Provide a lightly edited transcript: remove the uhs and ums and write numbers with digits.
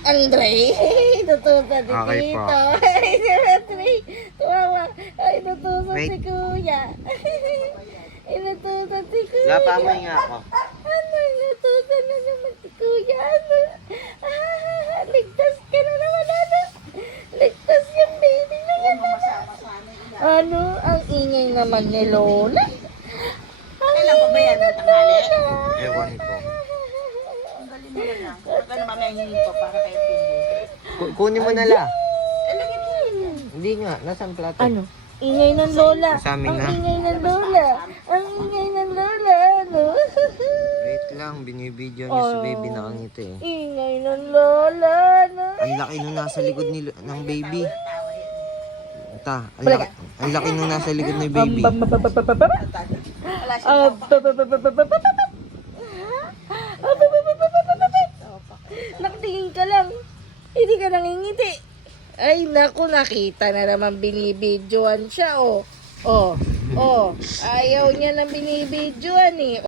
Andre, tutusan si Okay po. Tito. Ay, si Andre, tumawa. Ay, tutusan Wait. si Kuya. Inutusan si Kuya. Napamay nga ako. Ano, inutusan na naman si Kuya. Ano? Ligtas ka na naman, ano? Ligtas yung baby na yan, ano? Ano? Ang ingay naman ni Lola. Kailan pa ba yan? Tanghali? Ewan ko. Ang galing mo na lang. Baka na mamaya hingin ko para kayo pindi. Kunin mo na la. Lagyan mo yun. Hindi nga, nasaan plato? Ano? Ingay ng Lola. Sa amin na. Ang ingay ng Lola. Ang ingay ng Lola, ano? Wait lang, binibideo niyo si baby nakangiti eh. Ingay ng Lola, ano? Ang laki nung nasa likod ng baby. Tawa yan. Ta, ang laki nung nasa likod ng baby. Wala siya. Nakatingin ka lang. Hindi ka nangingiti. Ay, naku, nakita na naman binibidyoan siya, oh. Oh, oh. Ayaw niya nang binibidyoan, eh.